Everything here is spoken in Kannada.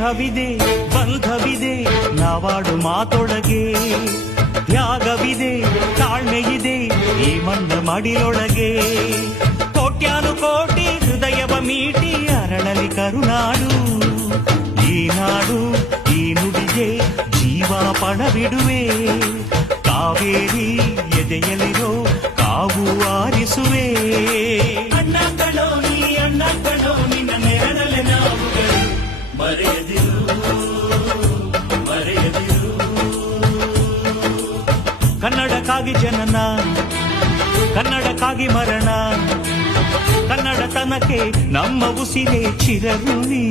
ಸ್ನೇಹವಿದೆ ಬಂಧವಿದೆ ನಾವಾಡು ಮಾತೊಳಗೆ, ತ್ಯಾಗವಿದೆ ತಾಳ್ಮೆಯಿದೆ ಈ ಮಣ್ಣ ಮಡಿಯೊಳಗೆ. ಕೋಟ್ಯಾನು ಕೋಟಿ ಹೃದಯವ ಮೀಟಿ ಅರಳಲಿ ಕರುನಾಡು, ಈ ನಾಡು ಈ ನುಡಿಗೆ ಜೀವ ಪಣವಿಡುವೆ. ಕಾವೇರಿ ಎದೆಯಲಿರೋ ಕಾವು ಆರಿಸುವೆ. ಅಣ್ಣ ಕಣೋ ನೀ ಅಣ್ಣ ಕಣೋ ನಿನ್ನ ನೆರಳಲೆ ನಾವುಗಳು, ಮರೆಯದಿರು ಮರೆಯದಿರು. ಕನ್ನಡಕ್ಕಾಗಿ ಜನನ ಕನ್ನಡಕ್ಕಾಗಿ ಮರಣ, ಕನ್ನಡತನಕ್ಕೆ ನಮ್ಮ ಉಸಿರೇ ಚಿರಋಣಿ.